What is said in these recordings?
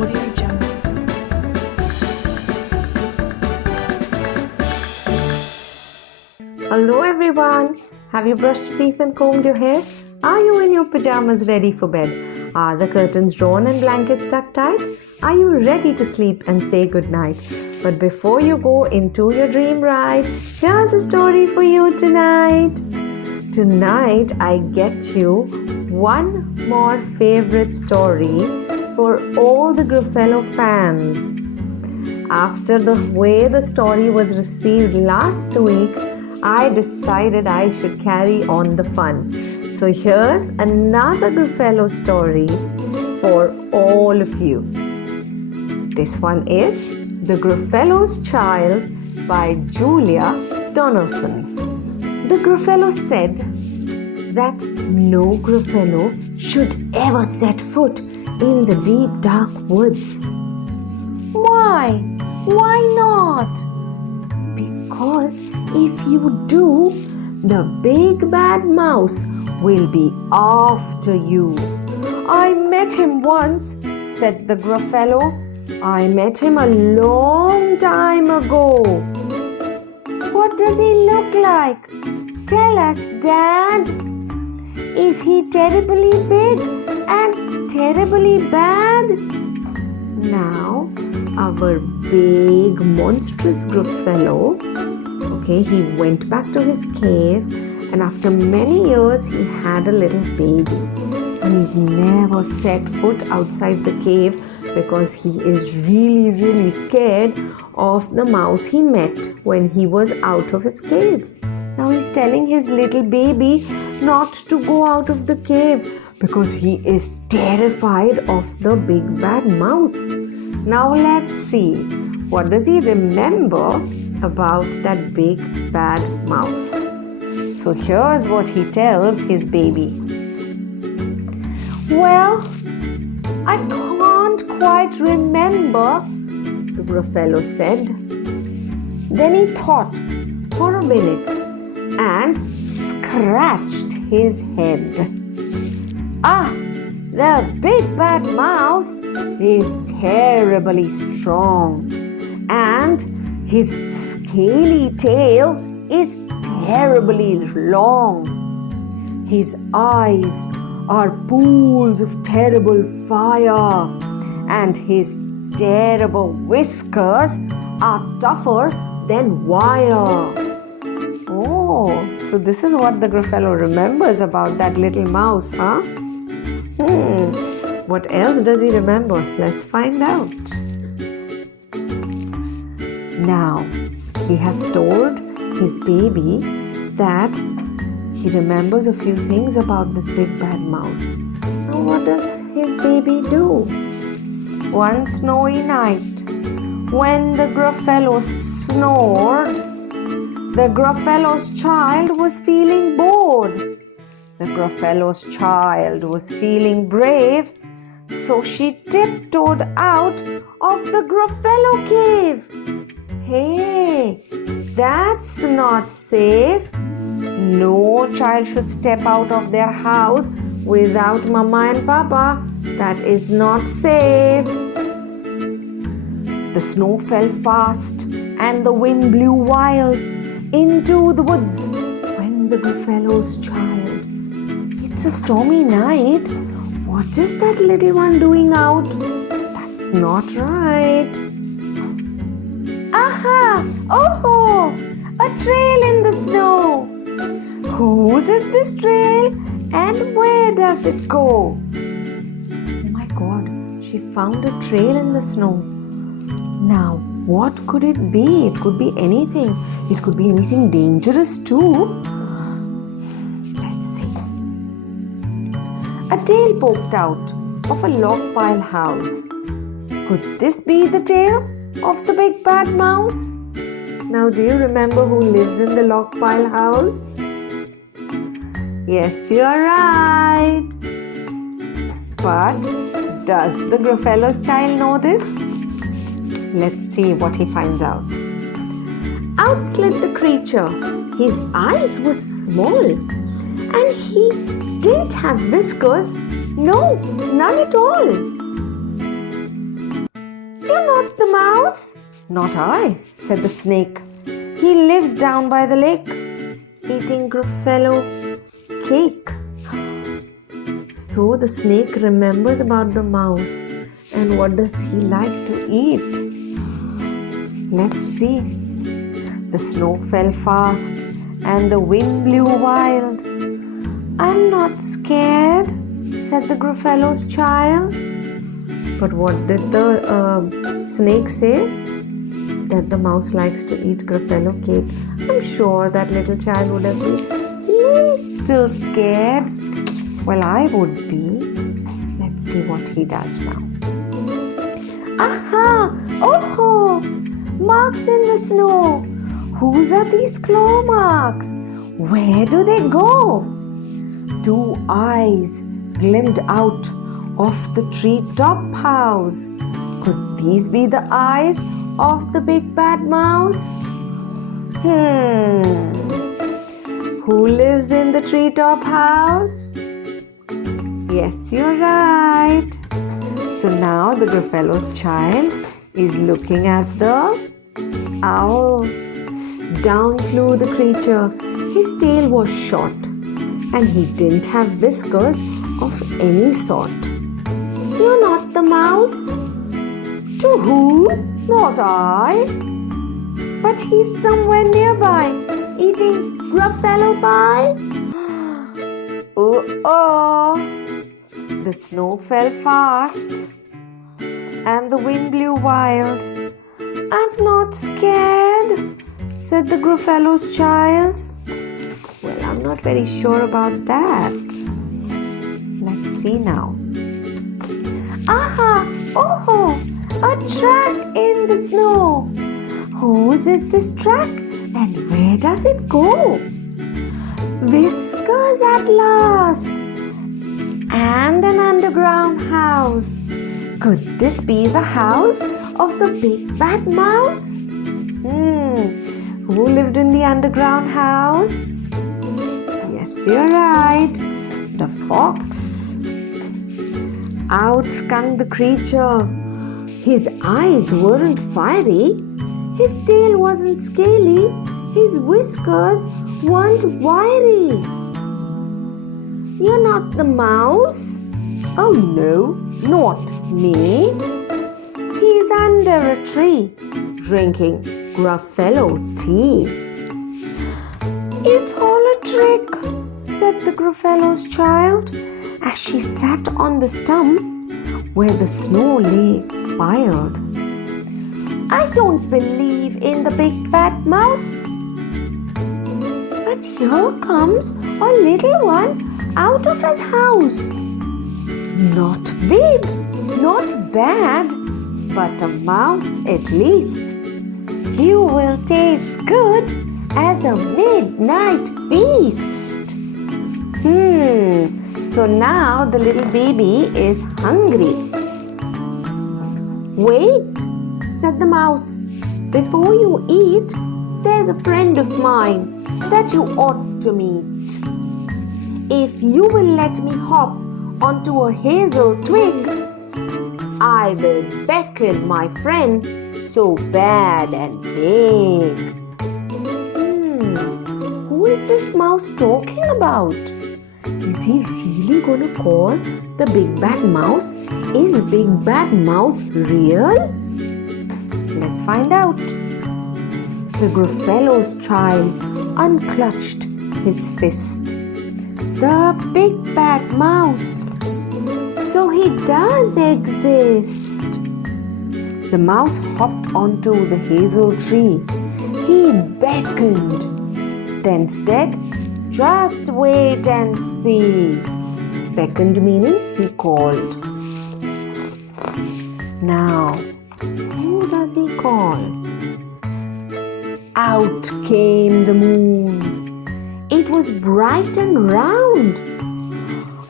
Audio Jungle. Hello everyone! Have you brushed your teeth and combed your hair? Are you in your pajamas ready for bed? Are the curtains drawn and blankets tucked tight? Are you ready to sleep and say goodnight? But before you go into your dream ride, here's a story for you tonight. Tonight I get you one more favorite story for all the Gruffalo fans. After the way the story was received last week, I decided I should carry on the fun. So here's another Gruffalo story for all of you. This one is The Gruffalo's Child by Julia Donaldson. The Gruffalo said that no Gruffalo should ever set foot in the deep dark woods. Why? Why not? Because if you do, the big bad mouse will be after you. I met him once, said the Gruffalo. I met him a long time ago. What does he look like? Tell us, Dad. Is he terribly big and terribly bad? Now, our big monstrous Gruffalo, he went back to his cave, and after many years he had a little baby, and he's never set foot outside the cave because he is really scared of the mouse he met when he was out of his cave. Now he's telling his little baby not to go out of the cave because he is terrified of the big bad mouse. Now let's see, what does he remember about that big bad mouse? So here's what he tells his baby. Well, I can't quite remember, the Gruffalo said. Then he thought for a minute and scratched his head. The big bad mouse is terribly strong, and his scaly tail is terribly long. His eyes are pools of terrible fire, and his terrible whiskers are tougher than wire. Oh, so this is what the Gruffalo remembers about that little mouse, huh? What else does he remember? Let's find out. Now, he has told his baby that he remembers a few things about this big bad mouse. Now, what does his baby do? One snowy night, when the Gruffalo snored, the Gruffalo's child was feeling bored. The Gruffalo's child was feeling brave, so she tiptoed out of the Gruffalo cave. Hey, that's not safe. No child should step out of their house without Mama and Papa. That is not safe. The snow fell fast and the wind blew wild into the woods when the Gruffalo's child. It's a stormy night. What is that little one doing out? That's not right. Aha! Oh! A trail in the snow. Whose is this trail and where does it go? Oh my God, she found a trail in the snow. Now, what could it be? It could be anything. It could be anything dangerous too. Let's see. A tail poked out of a log pile house. Could this be the tail of the big bad mouse? Now, do you remember who lives in the log pile house? Yes, you are right. But does the Gruffalo's child know this? Let's see what he finds out. Out slid the creature. His eyes were small, and he didn't have whiskers. No, none at all. You're not the mouse? Not I, said the snake. He lives down by the lake, eating Gruffalo cake. So the snake remembers about the mouse. And what does he like to eat? Let's see. The snow fell fast and the wind blew wild. I'm not scared, said the Gruffalo's child. But what did the snake say? That the mouse likes to eat Gruffalo cake. I'm sure that little child would have been little scared. Well, I would be. Let's see what he does now. Aha! Oh! Marks in the snow. Whose are these claw marks? Where do they go? 2 eyes gleamed out of the treetop house. Could these be the eyes of the big bad mouse? Who lives in the treetop house? Yes, you're right. So now the Gruffalo's child is looking at the owl. Down flew the creature. His tail was short and he didn't have whiskers of any sort. You're not the mouse? To who? Not I. But he's somewhere nearby, eating Gruffalo pie. Oh! The snow fell fast and the wind blew wild. I'm not scared, said the Gruffalo's child. Well, I'm not very sure about that. Let's see now. Aha! Oh! A track in the snow. Whose is this track and where does it go? Whiskers at last. And an underground house. Could this be the house of the big bad mouse? Who lived in the underground house? Yes, you're right. The fox. Out skunk the creature. His eyes weren't fiery. His tail wasn't scaly. His whiskers weren't wiry. You're not the mouse? Oh no, not me. He's under a tree, drinking Gruffalo tea. It's all a trick, said the Gruffalo's child, as she sat on the stump where the snow lay piled. I don't believe in the big bad mouse. But here comes a little one out of his house. Not big, not bad, but a mouse at least. You will taste good as a midnight feast. So now the little baby is hungry. Wait, said the mouse. Before you eat, there's a friend of mine that you ought to meet. If you will let me hop onto a hazel twig, I will beckon my friend so bad and big. Who is this mouse talking about? Is he really going to call the big bad mouse? Is big bad mouse real? Let's find out. The Gruffalo's child unclutched his fist. The big bad mouse. So he does exist. The mouse hopped onto the hazel tree. He beckoned, then said, "Just wait and see." Beckoned meaning he called. Now, who does he call? Out came the moon. It was bright and round.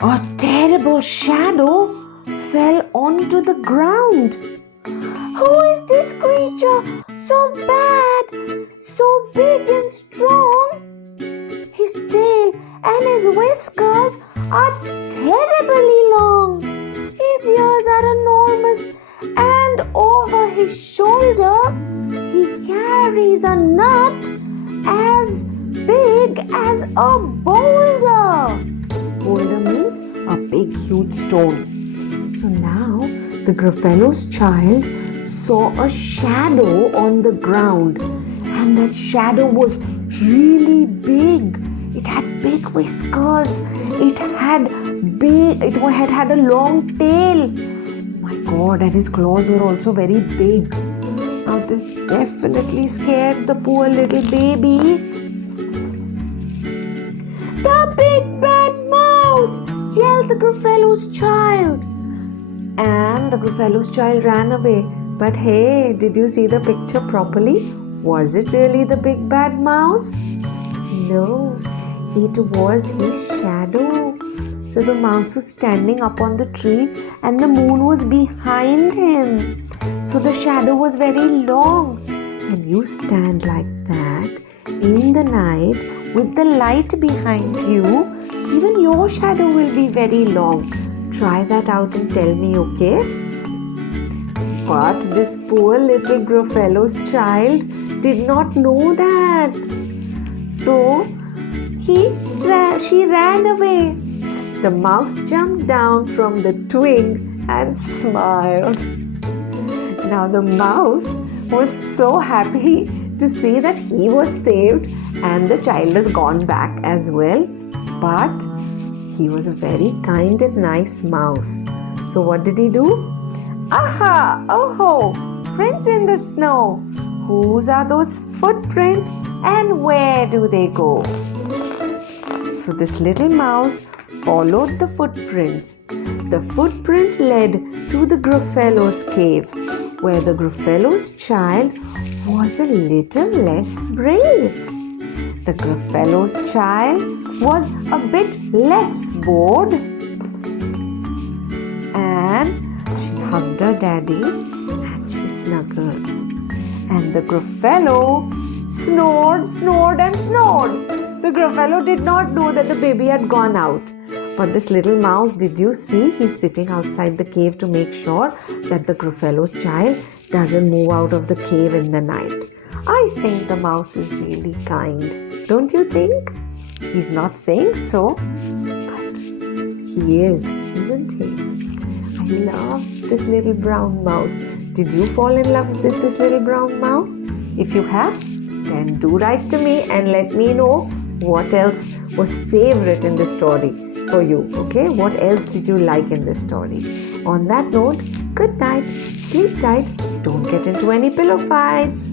A terrible shadow fell onto the ground. Who is this creature so bad, so big and strong? His tail and his whiskers are terribly long. His ears are enormous, and over his shoulder, he carries a nut as big as a boulder. Boulder means a big, huge stone. So now the Gruffalo's child saw a shadow on the ground, and that shadow was really big. It had big whiskers. It had a long tail. My God, and his claws were also very big. Now this definitely scared the poor little baby. The big bad mouse! Yelled the Gruffalo's child. And the Gruffalo's child ran away. But hey, did you see the picture properly? Was it really the big bad mouse? No, it was his shadow. So the mouse was standing up on the tree and the moon was behind him. So the shadow was very long. When you stand like that in the night with the light behind you, even your shadow will be very long. Try that out and tell me, okay? But this poor little Gruffalo's child did not know that. So she ran away. The mouse jumped down from the twig and smiled. Now the mouse was so happy to see that he was saved and the child has gone back as well. But he was a very kind and nice mouse. So what did he do? Aha! Oh-ho! Prints in the snow. Whose are those footprints and where do they go? So this little mouse followed the footprints. The footprints led to the Gruffalo's cave, where the Gruffalo's child was a little less brave. The Gruffalo's child was a bit less bored, and she hugged her daddy and she snuggled. And the Gruffalo snored. The Gruffalo did not know that the baby had gone out. But this little mouse, did you see? He's sitting outside the cave to make sure that the Gruffalo's child doesn't move out of the cave in the night. I think the mouse is really kind. Don't you think? He's not saying so, but he is, isn't he? I love this little brown mouse. Did you fall in love with this little brown mouse? If you have, then do write to me and let me know what else was favorite in the story for you. Okay, what else did you like in this story? On that note, good night, sleep tight, don't get into any pillow fights.